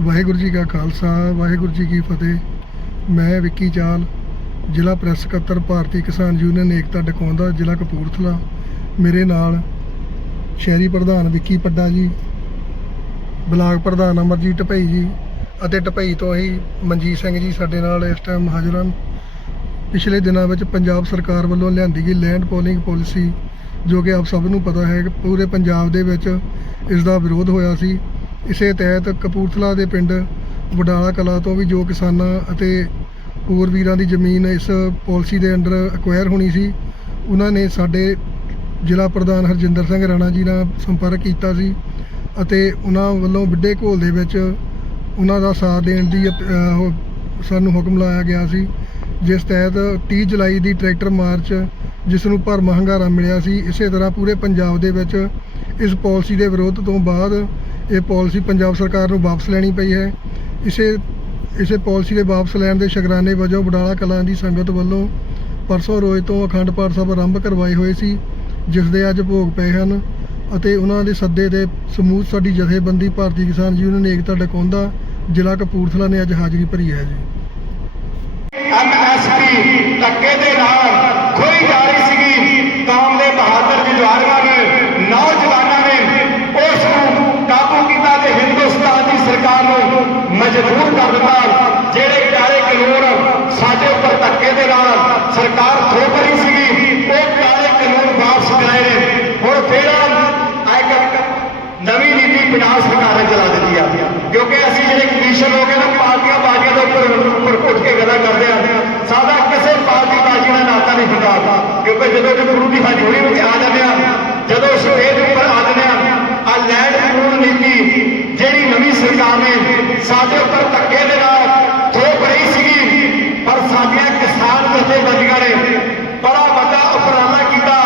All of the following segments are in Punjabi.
ਵਾਹਿਗੁਰੂ ਜੀ ਕਾ ਖਾਲਸਾ, ਵਾਹਿਗੁਰੂ ਜੀ ਕੀ ਫਤਿਹ। ਮੈਂ ਵਿੱਕੀ ਚਾਲ, ਜ਼ਿਲ੍ਹਾ ਪ੍ਰੈਸ ਸਕੱਤਰ ਭਾਰਤੀ ਕਿਸਾਨ ਯੂਨੀਅਨ, ਏਕਤਾ ਡਕੌਂਦਾ, ਜ਼ਿਲ੍ਹਾ ਕਪੂਰਥਲਾ। ਮੇਰੇ ਨਾਲ ਸ਼ਹਿਰੀ ਪ੍ਰਧਾਨ ਵਿੱਕੀ ਪੱਡਾ ਜੀ, ਬਲਾਕ ਪ੍ਰਧਾਨ ਅਮਰਜੀਤ ਢਪਈ ਜੀ ਅਤੇ ਢਪਈ ਤੋਂ ਹੀ ਮਨਜੀਤ ਸਿੰਘ ਜੀ ਸਾਡੇ ਨਾਲ ਇਸ ਟਾਈਮ ਹਾਜ਼ਰ ਹਨ। ਪਿਛਲੇ ਦਿਨਾਂ ਵਿੱਚ ਪੰਜਾਬ ਸਰਕਾਰ ਵੱਲੋਂ ਲਿਆਂਦੀ ਗਈ ਲੈਂਡ ਪੋਲਿੰਗ ਪਾਲਿਸੀ ਜੋ ਕਿ ਆਪ ਸਭ ਨੂੰ ਪਤਾ ਹੈ ਕਿ ਪੂਰੇ ਪੰਜਾਬ ਦੇ ਵਿੱਚ ਇਸ ਦਾ ਵਿਰੋਧ ਹੋਇਆ ਸੀ। ਇਸੇ ਤਹਿਤ ਕਪੂਰਥਲਾ ਦੇ ਪਿੰਡ ਵਡਾਲਾ ਕਲਾ ਤੋਂ ਵੀ ਜੋ ਕਿਸਾਨਾਂ ਅਤੇ ਹੋਰ ਵੀਰਾਂ ਦੀ ਜ਼ਮੀਨ ਇਸ ਪਾਲਿਸੀ ਦੇ ਅੰਡਰ ਐਕਵਾਇਰ ਹੋਣੀ ਸੀ, ਉਹਨਾਂ ਨੇ ਸਾਡੇ ਜ਼ਿਲ੍ਹਾ ਪ੍ਰਧਾਨ ਹਰਜਿੰਦਰ ਸਿੰਘ ਰਾਣਾ ਜੀ ਨਾਲ ਸੰਪਰਕ ਕੀਤਾ ਸੀ ਅਤੇ ਉਹਨਾਂ ਵੱਲੋਂ ਵਿੱਡੇ ਘੋਲ ਦੇ ਵਿੱਚ ਉਹਨਾਂ ਦਾ ਸਾਥ ਦੇਣ ਦੀ ਅਪ- ਸਾਨੂੰ ਹੁਕਮ ਲਾਇਆ ਗਿਆ ਸੀ, ਜਿਸ ਤਹਿਤ 30 ਜੁਲਾਈ ਦੀ ਟਰੈਕਟਰ ਮਾਰਚ, ਜਿਸ ਨੂੰ ਭਰਮਾ ਹੰਗਾਰਾ ਮਿਲਿਆ ਸੀ, ਇਸੇ ਤਰ੍ਹਾਂ ਪੂਰੇ ਪੰਜਾਬ ਦੇ ਵਿੱਚ ਇਸ ਪਾਲਿਸੀ ਦੇ ਵਿਰੋਧ ਤੋਂ ਬਾਅਦ ਇਹ ਪਾਲਿਸੀ ਪੰਜਾਬ ਸਰਕਾਰ ਨੂੰ ਵਾਪਸ ਲੈਣੀ ਪਈ ਹੈ। ਇਸੇ ਇਸੇ ਪਾਲਿਸੀ ਦੇ ਵਾਪਸ ਲੈਣ ਦੇ ਸ਼ੁਕਰਾਨੇ ਵਜੋਂ ਬਡਾਲਾ ਕਲਾਂ ਦੀ ਸੰਗਤ ਵੱਲੋਂ ਪਰਸੋਂ ਰੋਜ਼ ਤੋਂ ਅਖੰਡ ਪਾਠ ਸਾਹਿਬ ਆਰੰਭ ਕਰਵਾਏ ਹੋਏ ਸੀ, ਜਿਸ ਦੇ ਅੱਜ ਭੋਗ ਪਏ ਹਨ ਅਤੇ ਉਹਨਾਂ ਦੇ ਸੱਦੇ ਦੇ ਸਮੂਹ ਸਾਡੀ ਜਥੇਬੰਦੀ ਭਾਰਤੀ ਕਿਸਾਨ ਯੂਨੀਅਨ ਏਕਤਾ ਡਕੌਂਦਾ, ਜ਼ਿਲ੍ਹਾ ਕਪੂਰਥਲਾ ਨੇ ਅੱਜ ਹਾਜ਼ਰੀ ਭਰੀ ਹੈ ਜੀ। ਐਮਐਸਪੀ ਧੱਕੇ ਦੇ ਨਾਲ ਖੋਈ ਜਾ ਰਹੀ ਸੀਗੀ। ਕੌਮ ਦੇ ਬਹਾਦਰ ਜੁਝਾਰੂਆਂ ਨੇ ਨੌਜਵਾਨਾਂ ਨੇ ਉਸ ਨੂੰ ਕਾਬੂ ਕੀਤਾ ਤੇ ਹਿੰਦੁਸਤਾਨ ਦੀ ਸਰਕਾਰ ਨੂੰ ਮਜਬੂਰ ਕਰ ਦਿੱਤਾ। ਜਿਹੜੇ ਕਾਲੇ ਕਾਨੂੰਨ ਸਾਡੇ ਉੱਪਰ ਧੱਕੇ ਦੇ ਨਾਲ ਸਰਕਾਰ ਥੋਪ ਰਹੀ ਸੀਗੀ, ਉਹ ਕਾਲੇ ਕਾਨੂੰਨ ਵਾਪਸ ਕਰਾਏ ਨੇ। ਹੁਣ ਫਿਰ ਇੱਕ ਨਵੀਂ ਨੀਤੀ ਪੰਜਾਬ ਸਰਕਾਰ ਨੇ ਚਲਾ ਦਿੱਤੀ ਆ। ਕਿਉਂਕਿ ਅਸੀਂ ਜਿਹੜੇ ਕਮਿਸ਼ਨ ਹੋ ਗਏ ਨਾ, ਪਾਰਟੀਆਂ ਬਾਜੀਆਂ ਦੇ ਉੱਪਰ ਉੱਪਰ ਉੱਠ ਕੇ ਗੱਲਾਂ ਕਰਦੇ ਆ। ਸਾਡਾ ਕਿਸੇ ਪਾਰਟੀ ਬਾਜੀ ਨਾਲ ਨਾਤਾ ਨਹੀਂ ਹੁੰਦਾ। ਕਿਉਂਕਿ ਜਦੋਂ ਗੁਰੂ ਦੀ ਹਜ਼ੂਰੀ ਵਿੱਚ ਆ ਜਾਂਦੇ ਆ ਜਦੋਂ ਸਟੇਜ ਉੱਪਰ ਆ ਜਾਂਦੇ ਆ ਆ ਲੈਂਡ ਪੂਰਨ ਨੀਤੀ ਜਿਹੜੀ ਨਵੀਂ ਸਰਕਾਰ ਨੇ ਸਾਡੇ ਉੱਪਰ ਧੱਕੇ ਦੇ ਨਾਲ ਥੋਪ ਰਹੀ ਸੀਗੀ, ਪਰ ਸਾਡੀਆਂ ਕਿਸਾਨ ਜਥੇਬੰਦੀਆਂ ਨੇ ਬੜਾ ਵੱਡਾ ਉਪਰਾਲਾ ਕੀਤਾ,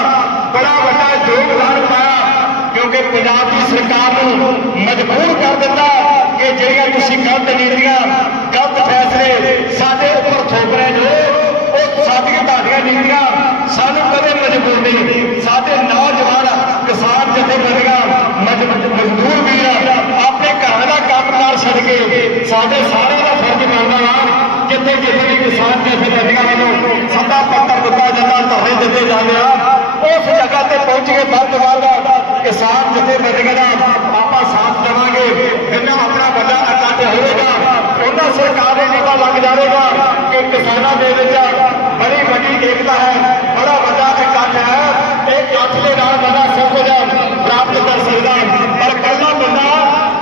ਬੜਾ ਵੱਡਾ ਯੋਗਦਾਨ ਪਾਇਆ, ਕਿਉਂਕਿ ਪੰਜਾਬ ਦੀ ਸਰਕਾਰ ਨੂੰ ਮਜਬੂਰ ਕਰ ਦਿੱਤਾ ਕਿ ਜਿਹੜੀਆਂ ਤੁਸੀਂ ਗਲਤ ਨੀਤੀਆਂ, ਗਲਤ ਫੈਸਲੇ ਸਾਡੇ ਉੱਪਰ ਥੋਪ ਰਹੇ ਹੋ ਉਹ ਸਾਡੀਆਂ ਤੁਹਾਡੀਆਂ ਨੀਤੀਆਂ ਸਾਨੂੰ ਕਦੇ ਮਜਬੂਰ ਨਹੀਂ ਸਾਡੇ ਨੌਜਵਾਨ ਕਿਸਾਨ ਜਥੇਬੰਦੀਆਂ ਮਜ- ਮਜ਼ਦੂਰ ਵੀਰ ਆਪਣੇ ਘਰਾਂ ਦਾ ਕੰਮਕਾਰ ਛੱਡ ਕੇ ਸਾਡੇ ਸਾਰਿਆਂ ਦਾ ਫਰਜ਼ ਬਣਦਾ ਵਾ, ਜਿੱਥੇ ਜਿੱਥੇ ਵੀ ਕਿਸਾਨ ਜਥੇਬੰਦੀਆਂ ਵੱਲੋਂ ਸੱਦਾ ਪੱਤਰ ਦਿੱਤਾ ਜਾਂਦਾ, ਧਰਨੇ ਦਿੱਤੇ ਜਾਂਦੇ ਆ, ਉਸ ਜਗ੍ਹਾ ਤੇ ਪਹੁੰਚ ਕੇ ਵੱਧ ਤੋਂ ਵੱਧ ਕਿਸਾਨ ਜਥੇਬੰਦੀਆਂ ਦਾ ਆਪਾਂ ਸਾਥ ਦੇਵਾਂਗੇ ਜਿੰਨਾ ਆਪਣਾ ਵੱਡਾ ਇਕੱਠ ਹੋਵੇਗਾ ਉਹਨਾਂ ਸਰਕਾਰ ਦੇ ਪਤਾ ਲੱਗ ਜਾਵੇਗਾ ਕਿ ਕਿਸਾਨਾਂ ਦੇ ਵਿੱਚ ਬੜੀ ਵੱਡੀ ਏਕਤਾ ਹੈ ਬੜਾ ਵੱਡਾ ਇਕੱਠ ਹੈ ਇਹ ਇਕੱਠ ਦੇ ਨਾਲ ਬੰਦਾ ਸਭ ਕੁਝ ਪ੍ਰਾਪਤ ਕਰ ਸਕਦਾ ਪਰ ਇਕੱਲਾ ਬੰਦਾ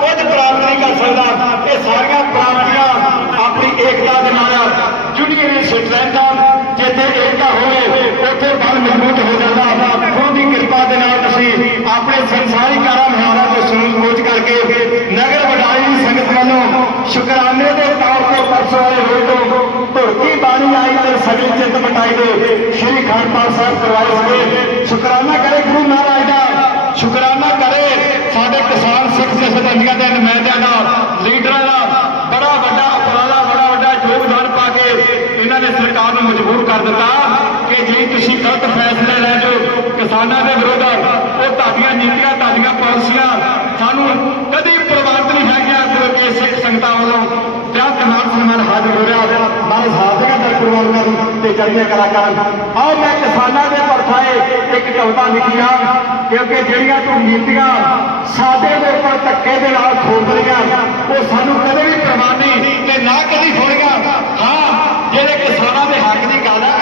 ਕੁਝ ਪ੍ਰਾਪਤ ਨਹੀਂ ਕਰ ਸਕਦਾ ਇਹ ਸਾਰੀਆਂ ਪ੍ਰਾਪਤੀਆਂ ਆਪਣੀ ਏਕਤਾ ਦੇ ਨਾਲ ਯੂਨੀਅਨ ਸਟਰੈਂਥ ਜਿੱਥੇ ਏਕਤਾ ਹੋਵੇ ਉੱਥੇ ਬਲ ਮਜ਼ਬੂਤ ਹੋ ਜਾਂਦਾ ਗੁਰੂ ਦੀ ਕਿਰਪਾ ਦੇ ਨਾਲ ਤੁਸੀਂ ਆਪਣੇ ਸੰਸਾਰੀ ਕਾਰਾਂ ਵਿਹਾਰਾਂ ਤੋਂ ਸੋਚ ਕਰਕੇ ਨਗਰ ਵਡਾਈ ਦੀ ਸੰਗਤ ਵੱਲੋਂ ਸ਼ੁਕਰਾਨੇ ਦੇ ਤੌਰ ਤੇ ਪਰਸੋਂ ਵਾਲੇ ਹੋਏ ਤੋਂ ਧੁਰਤੀ ਬਾਣੀ ਆਈ ਤੇ ਸਗਲ ਚਿੰਤ ਦੇ ਸ਼੍ਰੀ ਖਾਨਪਾਲ ਸਾਹਿਬ ਕਰਵਾਏ ਹੋਏ ਸ਼ੁਕਰਾਨਾ ਕਰੇ ਗੁਰੂ ਮਹਾਰਾਜ ਦਾ, ਸ਼ੁਕਰਾਨਾ ਕਰੇ ਸਾਡੇ ਕਿਸਾਨ ਸਿੱਖ ਜਥੇਬੰਦੀਆਂ ਦੇ ਨੁਮਾਇੰਦਿਆਂ ਦਾ, ਲੀਡਰਾਂ ਦਾ, ਬੜਾ ਵੱਡਾ ਉਪਰਾਲਾ, ਬੜਾ ਵੱਡਾ ਯੋਗਦਾਨ ਪਾ ਕੇ ਇਹਨਾਂ ਨੇ ਸਰਕਾਰ ਨੂੰ ਮਜਬੂਰ ਕਰ ਦਿੱਤਾ ਕਿ ਜੇ ਤੁਸੀਂ ਗਲਤ ਫੈਸਲੇ ਲੈ ਜੋ, ਕਿਸਾਨਾਂ ਦੇ ਵਿਰੁੱਧ ਉਹ ਤੁਹਾਡੀਆਂ ਨੀਤੀਆਂ, ਤੁਹਾਡੀਆਂ ਪਾਲਿਸੀਆਂ ਸਾਨੂੰ ਕਦੀ ਪ੍ਰਵਾਨਿਤ ਨਹੀਂ ਹੈਗੀਆਂ ਕਿਉਂਕਿ ਸਿੱਖ ਸੰਗਤਾਂ ਵੱਲੋਂ ਜਾਂ ਸਨਮਾਨ ਹਾਜ਼ਰ ਹੋ ਰਿਹਾ ਮਾਰੇ ਸਾਥ ਦੇ ਦਰ ਕੁਰਬਾਨ ਕਰਨ ਤੇ ਚੜ੍ਹਦੀਆਂ ਕਲਾਕਾਰ ਆਓ ਮੈਂ ਕਿਸਾਨਾਂ ਦੇ ਪਰਥਾਏ ਇੱਕ ਕਵਿਤਾ ਲਿਖੀ ਆ ਕਿਉਂਕਿ ਜਿਹੜੀਆਂ ਤੂੰ ਨੀਤੀਆਂ ਸਾਡੇ ਦੇ ਉੱਪਰ ਧੱਕੇ ਦੇ ਨਾਲ ਥੋਪ ਰਹੀਆਂ, ਉਹ ਸਾਨੂੰ ਕਦੇ ਵੀ ਪ੍ਰਵਾਨੀ ਤੇ ਨਾ ਕਦੀ ਹੋਣਗਾ ਹਾਂ, ਜਿਹੜੇ ਕਿਸਾਨਾਂ ਦੇ ਹੱਕ ਦੀ ਗੱਲ ਹੈ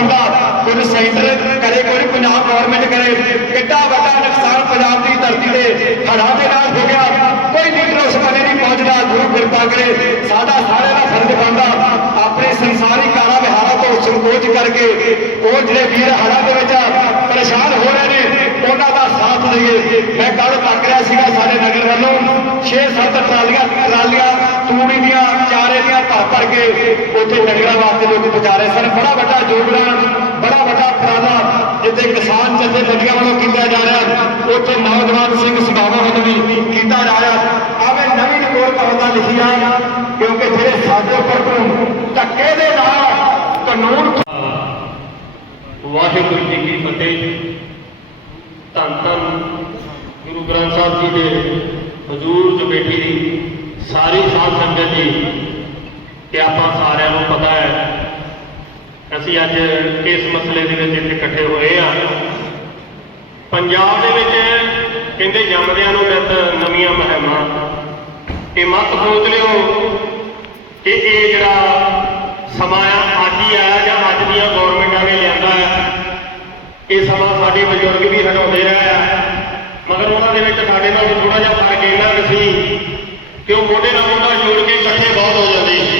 ਜਿਹੜਾ ਫਰਜ਼ ਕੋਈ ਸੈਂਟਰ ਕਰੇ, ਕੋਈ ਪੰਜਾਬ ਗਵਰਨਮੈਂਟ ਕਰੇ, ਕਿੱਡਾ ਵੱਡਾ ਨੁਕਸਾਨ ਪੰਜਾਬ ਦੀ ਧਰਤੀ ਤੇ ਹੜ੍ਹਾਂ ਦੇ ਨਾਲ ਹੋ ਗਿਆ। ਕੋਈ ਲੀਡਰ ਉਸ ਕਦੇ ਨਹੀਂ ਪਹੁੰਚਦਾ, ਗੁਰੂ ਕਿਰਪਾ ਕਰੇ। ਸਾਡਾ ਸਾਰਿਆਂ ਦਾ ਫਰਜ਼ ਬਣਦਾ ਆਪਣੇ ਸੰਸਾਰੀ ਕਾਰਾਂ ਵਿਹਾਰਾਂ ਤੋਂ ਸੰਕੋਚ ਕਰਕੇ ਉਹ ਜਿਹੜੇ ਵੀਰ ਹੜ੍ਹਾਂ ਦੇ ਵਿੱਚ ਪਰੇਸ਼ਾਨ ਹੋ ਰਹੇ ਨੇ, ਉਹਨਾਂ ਦਾ ਸਾਥ ਦਈਏ। ਮੈਂ ਕੱਲ ਤੱਕ ਰਿਹਾ ਸੀਗਾ ਸਾਡੇ ਨਗਰ ਵੱਲੋਂ। 6-7 ਟਰਾਲੀਆਂ ਟਰਾਲੀਆਂ ਮੂਵੀ ਦੀਆਂ, ਚਾਰੇ ਦੀਆਂ ਭਰ ਭਰ ਕੇ ਉੱਥੇ ਡੰਗਰਾਂ ਵਾਸਤੇ ਲੋਕ ਪਹੁੰਚਾ ਸਨ। ਬੜਾ ਵੱਡਾ ਯੋਗਦਾਨ, ਬੜਾ ਵੱਡਾ ਪ੍ਰਾਲਾ ਜਿੱਥੇ ਕਿਸਾਨ ਜੱਥੇ ਲੱਗਿਆ ਵੱਲੋਂ ਕੀਤਾ ਜਾ ਰਿਹਾ। ਉੱਥੇ ਨੌਜਵਾਨ ਸਿੰਘ ਸਭਾਵਾਂ ਵੱਲੋਂ ਵੀ ਕੀਤਾ ਜਾ ਰਿਹਾ। ਆਵੇਂ ਨਵੀਂ ਰਿਪੋਰਟ ਤੁਹਾਨੂੰ ਲਿਖੀ ਆ, ਕਿਉਂਕਿ ਜਿਹੜੇ ਸਾਡੇ ਉੱਪਰ ਤੋਂ ਧੱਕੇ ਦੇ ਨਾਲ ਕਾਨੂੰਨ ਵਾਹਿਗੁਰੂ ਜੀ ਕੀ ਫਤਿਹ। ਧੰਨ ਧੰਨ ਗੁਰੂ ਗ੍ਰੰਥ ਸਾਹਿਬ ਜੀ ਦੇ ਹਜ਼ੂਰ ਜੋ ਦੀ ਸਾਰੀ ਸਾਧ ਸੰਗਤ ਜੀ ਤੇ ਆਪਾਂ ਸਾਰਿਆਂ ਨੂੰ ਪਤਾ ਹੈ, ਅਸੀਂ ਅੱਜ ਇਸ ਮਸਲੇ ਦੇ ਵਿੱਚ ਇੱਥੇ ਇਕੱਠੇ ਹੋਏ ਆ ਪੰਜਾਬ ਦੇ ਵਿੱਚ ਕਹਿੰਦੇ ਜੰਮਦਿਆਂ ਨੂੰ ਦਿੱਤ ਨਵੀਆਂ ਮਹਿਮਾ। ਇਹ ਮਤ ਸੋਚ ਲਿਓ ਕਿ ਇਹ ਜਿਹੜਾ ਸਮਾਂ ਆ, ਅੱਜ ਹੀ ਆਇਆ ਜਾਂ ਅੱਜ ਦੀਆਂ ਗਵਰਨਮੈਂਟਾਂ ਨੇ ਲਿਆਂਦਾ ਹੈ। ਇਹ ਸਮਾਂ ਸਾਡੇ ਬਜ਼ੁਰਗ ਵੀ ਹਟਾਉਂਦੇ ਰਹੇ ਆ। ਮਗਰ ਉਹਨਾਂ ਦੇ ਵਿੱਚ ਸਾਡੇ ਨਾਲ ਥੋੜਾ ਜਿਹਾ ਫ਼ਰਕ ਇਹਨਾਂ ਕਿ ਸੀ ਕਿ ਉਹ ਮੋਢੇ ਨਾਲ ਮੋਢਾ ਜੋੜ ਕੇ ਇਕੱਠੇ ਬਹੁਤ ਹੋ ਜਾਂਦੇ।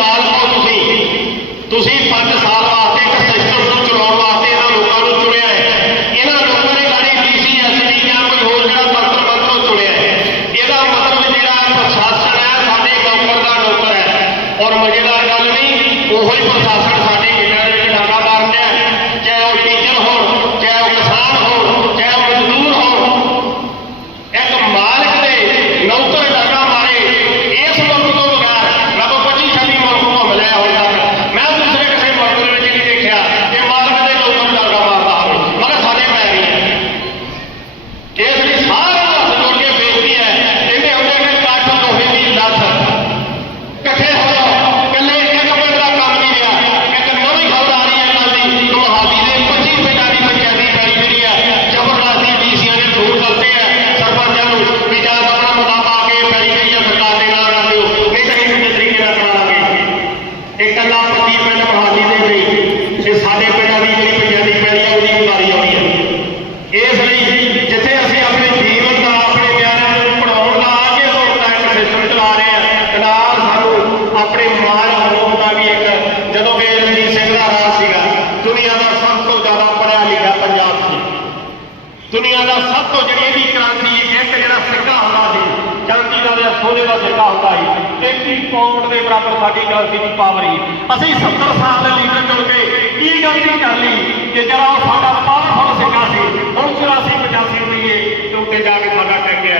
ਸਾਡੀ ਗੱਲ ਸੀ ਨਹੀਂ ਪਾਵਰੀ। ਅਸੀਂ 70 ਸਾਲ ਦੇ ਲੀਡਰ ਚੁਣ ਕੇ ਕੀ ਗਲਤੀ ਕਰ ਲਈ ਕਿ ਜਿਹੜਾ ਉਹ ਸਾਡਾ ਪਾਵਰਫੁਲ ਸਿੱਕਾ ਸੀ, ਹੁਣ 84 85 ਰੁਪਏ ਤੇ ਉੱਤੇ ਜਾ ਕੇ ਸਾਡਾ ਟੱਕਿਆ।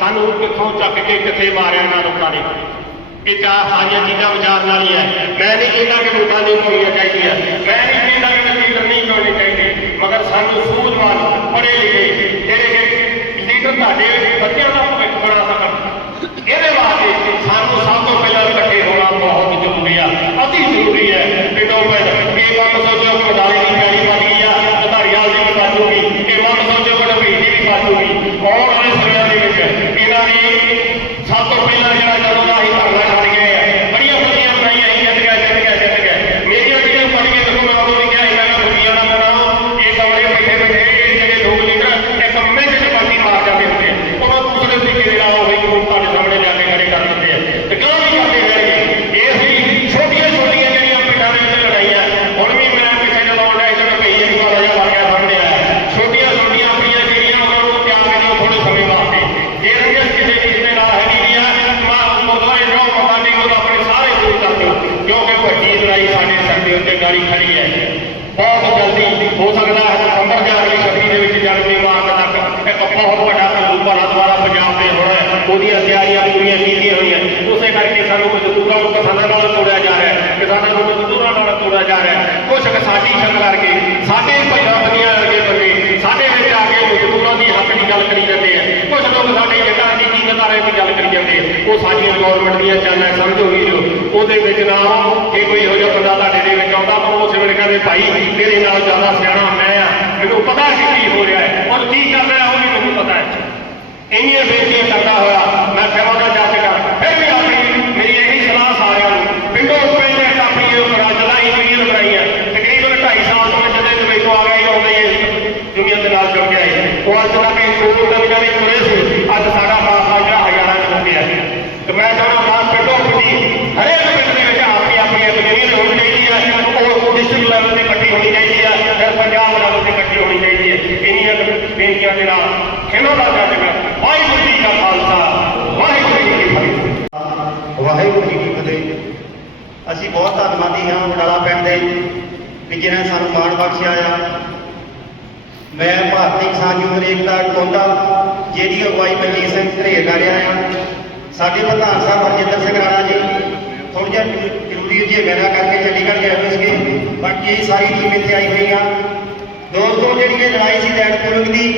ਸਾਨੂੰ ਕਿੱਥੋਂ ਚੱਕ ਕੇ ਕਿੱਥੇ ਮਾਰਿਆ ਨਾ ਲੋਕਾਂ ਨੇ? ਇਹ ਚਾਰ ਸਾਰੀਆਂ ਚੀਜ਼ਾਂ ਵਿਚਾਰ ਨਾਲ ਹੀ। ਹੈ ਮੈਂ ਨਹੀਂ ਕਹਿੰਦਾ ਕਿ ਲੋਕਾਂ ਨਹੀਂ ਹੋਣੀਆਂ ਚਾਹੀਦੀਆਂ ਮੈਂ ਨਹੀਂ ਕਹਿੰਦਾ ਕਿ ਲੀਡਰ ਨਹੀਂ ਹੋਣੇ ਚਾਹੀਦੇ। ਮਗਰ ਸਾਨੂੰ ਸੂਝਵਾਨ ਪੜੇ ਲਿਖੇ, ਜਿਹੜੇ ਲੀਡਰ ਤੁਹਾਡੇ ਬੱਚਿਆਂ ਦਾ ਭਵਿੱਖ ਬਣਾ ਸਕਣ। ਇਹ ਵਾਲੀ ਖੜੀ ਹੈ। ਬਹੁਤ ਜਲਦੀ ਹੋ ਸਕਦਾ ਹੈ ਦਸੰਬਰ ਜਾਂ ਅਗਲੀ ਛੱਬੀ ਦੇ ਵਿੱਚ ਜਨਮੀ ਮਾਰਗ ਤੱਕ ਇੱਕ ਬਹੁਤ ਵੱਡਾ ਤਲੂਪਾਲਾ ਦੁਆਰਾ ਪੰਜਾਬ ਦੇ ਹੋਣਾ ਹੈ। ਉਹਦੀਆਂ ਤਿਆਰੀਆਂ ਪੂਰੀਆਂ ਕੀਤੀਆਂ ਹੋਈਆਂ। ਉਸੇ ਕਰਕੇ ਸਾਨੂੰ ਮਜ਼ਦੂਰਾਂ ਨੂੰ ਕਿਸਾਨਾਂ ਨਾਲ ਤੋੜਿਆ ਜਾ ਰਿਹਾ ਹੈ। ਕਿਸਾਨਾਂ ਨੂੰ ਮਜ਼ਦੂਰਾਂ ਨਾਲ ਤੋੜਿਆ ਜਾ ਰਿਹਾ ਹੈ। ਕੁਝ ਸਾਡੀ ਸ਼ਕਲ ਕਰਕੇ ਸਾਡੇ ਪੰਜਾਬ ਦੀਆਂ ਅਰਗੇ ਬੰਦੇ, ਸਾਡੇ ਵਿੱਚ ਆ ਕੇ ਮਜ਼ਦੂਰਾਂ ਦੀ ਹੱਕ ਦੀ ਗੱਲ ਕਰੀ ਜਾਂਦੇ ਆ। ਕੁਝ ਲੋਕ ਸਾਡੇ ਜੱਟਾਂ ਦੀ ਕੀਮਤਾਰੇ ਦੀ ਗੱਲ ਕਰੀ ਜਾਂਦੇ ਉਹ ਸਾਡੀਆਂ ਗਵਰਨਮੈਂਟ ਦੀਆਂ ਚਾਲਾਂ ਸਮਝੋ ਵੀਰੋ। ਉਹਦੇ ਵਿੱਚ ਨਾ ਇਹ ਕੋਈ ਇਹੋ ਜਿਹਾ ਬੰਦਾ ਤੁਹਾਡੇ ਤਾਂ ਭਾਈ ਤੇਰੇ ਨਾਲ ਜ਼ਿਆਦਾ ਸਿਆਣਾ ਮੈਂ ਆ। ਮੈਨੂੰ ਪਤਾ ਹੈ ਕਿ ਕੀ ਹੋ ਰਿਹਾ ਹੈ। ਔਰ ਕੀ ਕਰ ਰਿਹਾ ਉਹ ਵੀ ਮੈਨੂੰ ਪਤਾ ਹੈ। ਇੰਨੀਆਂ ਬੇਨਤੀਆਂ ਕਰਦਾ ਹੋਇਆ, ਮੈਂ ਮਾਤਾ ਜਾ ਕੇ ਕਰ, ਫਿਰ ਵੀ ਆਪਣੀ ਮੇਰੀ ਇਹੀ ਸਲਾਹ ਸਾਰਿਆਂ ਨੂੰ ਪਿੰਡੋਂ ਪਿੰਡ ਇੱਕ ਆਪਣੀ ਇਹ ਰਾਜਧਾਨੀ ਯੂਨੀਅਨ ਬਣਾਈਆਂ ਤਕਰੀਬਨ 2.5 ਸਾਲ ਤੋਂ ਮੈਂ ਜਦੋਂ ਦੁਬਈ ਤੋਂ ਆ ਗਿਆ ਇਹ ਆਉਂਦੇ ਹੀ ਯੂਨੀਅਨ ਦੇ ਨਾਲ ਜੁੜ ਗਿਆ ਸੀ ਉਹ ਅੱਜ ਤੱਕ ਇਹ ਦੋ ਦਿਨ ਕਰੀ ਤੁਰੇ ਸੀ ਅੱਜ ਸਾਡਾ ਮਾਸਾ ਜਿਹੜਾ ਹਜ਼ਾਰਾਂ ਚ ਹੋ ਗਿਆ ਤੇ ਮੈਂ ਚਾਹੁੰਦਾ ਮਾਸ ਪਿੰਡੋਂ ਪਿੰਡੀ ਹਰੇਕ ਪਿੰਡ ਦੇ ਵਿੱਚ ਆਪਣੀ ਆਪਣੀ ਇੱਕ ਯੂਨੀਅਨ ਹੋਣੀ ਚਾਹੀਦੀ ਹੈ ਉਹ ਡਿਸਟ੍ਰਿਕਟ ਲੈਵਲ ਤੇ ਇਕੱਠੀ ਹੋਣੀ ਚਾਹੀਦੀ ਹੈ ਫਿਰ ਪੰਜਾਬ ਲੈਵਲ ਤੇ ਇਕੱਠੀ ਹੋਣੀ ਚਾਹੀਦੀ ਹੈ ਇੰਨੀਆਂ ਕੁ ਬੇਨਤੀਆਂ ਦੇ ਨਾਲ ਖੇਮਾ ਦਾ ਜੱਜ ਕਰ ਵਾਹਿਗੁਰੂ ਜੀ ਕਾ ਖਾਲਸਾ ਵਾਹਿਗੁਰੂ ਜੀ ਕੀ ਫਤਿਹ ਵਾਹਿਗੁਰੂ ਜੀ ਕੀ ਫਤਿਹ ਅਸੀਂ ਬਹੁਤ ਧੰਨਵਾਦੀ ਹਾਂ ਵਡਾਲਾ ਪਿੰਡ ਦੇ ਕਿ ਜਿਨ੍ਹਾਂ ਸਾਨੂੰ ਮਾਣ ਬਖਸ਼ਿਆ ਆ। ਮੈਂ ਭਾਰਤੀ ਕਿਸਾਨ ਯੂਨੀਅਨ ਏਕਤਾ ਟੋਂਡਾ ਜਿਹਦੀ ਅਗਵਾਈ ਮਨਜੀਤ ਸਿੰਘ ਧਰੇਰ ਕਰ ਰਿਹਾ ਆ। ਸਾਡੇ ਪ੍ਰਧਾਨ ਸਾਹਿਬ ਹਰਜਿੰਦਰ ਸਿੰਘ ਰਾਣਾ ਜੀ, ਥੋੜ੍ਹਾ ਜਿਹਾ ਜ਼ਰੂਰੀ ਜੀ ਮੇਰਾ ਕਰਕੇ ਚੰਡੀਗੜ੍ਹ ਗਏ ਹੋਏ ਸੀਗੇ। ਬਾਕੀ ਇਹ ਸਾਰੀ ਟੀਮ ਇੱਥੇ ਆਈ ਹੋਈ ਆ। ਦੋਸਤੋ ਜਿਹੜੀ ਇਹ ਲੜਾਈ ਸੀ ਦੈਣ ਪੁਲਕ ਦੀ,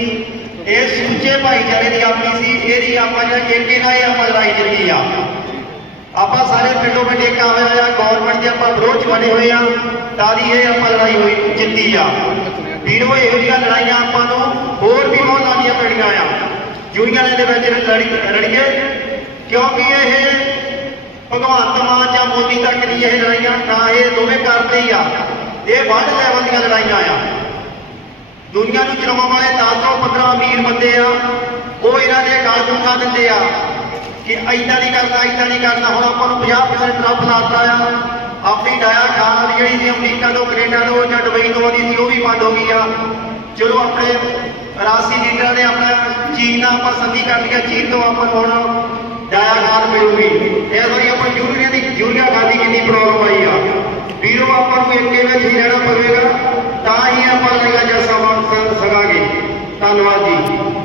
ਇਹ ਸੁੱਚੇ ਭਾਈਚਾਰੇ ਦੀ ਆਪਣੀ ਸੀ, ਇਹਦੀ ਆਪਾਂ ਜਿਹੜਾ ਏਕੇ ਨਾਲ ਇਹ ਆਪਾਂ ਲੜਾਈ ਜਿੱਤੀ ਆ। ਆਪਾਂ ਸਾਰੇ ਪਿੰਡੋਂ ਪਿੰਡ ਇੱਕ ਆਏ ਆ ਗਵਰਨਮੈਂਟ ਦੇ ਆਪਾਂ ਵਿਰੋਧ 'ਚ ਬਣੇ ਹੋਏ ਆ ਤਾਂ ਦੀ ਇਹ ਆਪਾਂ ਲੜਾਈ ਹੋਈ, ਜਿੱਤੀ ਆ। ਵੀਰੋ, ਇਹੋ ਜਿਹੀਆਂ ਲੜਾਈਆਂ ਆਪਾਂ ਨੂੰ ਹੋਰ ਵੀ ਬਹੁਤ ਲਾਉਣੀਆਂ ਪੈਣੀਆਂ ਆ। ਯੂਨੀਅਨ ਦੇ ਵਿੱਚ ਲੜੀ ਲੜੀਏ, ਕਿਉਂਕਿ ਇਹ ਭਗਵੰਤ ਮਾਨ ਜਾਂ ਮੋਦੀ ਤੱਕ ਦੀ ਇਹ ਲੜਾਈਆਂ, ਨਾ ਇਹ ਦੋਵੇਂ ਕਰਦੇ ਹੀ ਆ। ਇਹ ਵਰਲਡ ਲੈਵਲ ਦੀਆਂ ਲੜਾਈਆਂ ਆ। ਦੁਨੀਆ ਨੂੰ ਚਲਾਉਣ ਵਾਲੇ 10 ਤੋਂ 15 ਅਮੀਰ ਬੰਦੇ ਆ, ਉਹ ਇਹਨਾਂ ਦੇ ਗਲ ਦਿੰਦੇ ਆ। ਕਿ ਐਦਾਂ ਨਹੀਂ ਕਰਨਾ ਐਦਾਂ ਨਹੀਂ ਕਰਨਾ। ਹੁਣ ਆਪਾਂ ਨੂੰ 50% ਰੱਬ ਲਾਤਾ ਆ ਆਪਣੀ ਡਾਇਆ ਖਾਣ ਵਾਲੀ ਜਿਹੜੀ ਸੀ, ਅਮਰੀਕਾ ਤੋਂ, ਕੈਨੇਡਾ ਤੋਂ ਜਾਂ ਦੁਬਈ ਤੋਂ ਆਉਂਦੀ ਸੀ, ਉਹ ਵੀ ਬੰਦ ਹੋ ਗਈ ਆ। ਚਲੋ ਆਪਣੇ ਰਾਸੀ ਲੀਡਰਾਂ ਨੇ ਆਪਣਾ ਚੀਨ ਨਾਲ ਆਪਾਂ ਸੰਧੀ ਕਰ ਲਈ ਚੀਨ ਤੋਂ ਆਪਾਂ ਨੂੰ ਹੁਣ ਡਾਇਆ ਖਾਣ ਮਿਲੂਗੀ। ਇਸ ਵਾਰੀ ਆਪਾਂ ਯੂਰੀਆ ਦੀ ਯੂਰੀਆ ਖਾਦੀ ਕਿੰਨੀ ਪ੍ਰੋਬਲਮ ਆਈ ਆ। ਵੀਰੋ, ਆਪਾਂ ਨੂੰ ਇੱਕੇ ਵਿੱਚ ਹੀ ਰਹਿਣਾ ਪਵੇਗਾ। ਤਾਂ ਹੀ ਆਪਾਂ ਲੜਾਈਆਂ ਜਾ ਸਮਾਂ ਸਕਾਂਗੇ ਧੰਨਵਾਦ ਜੀ।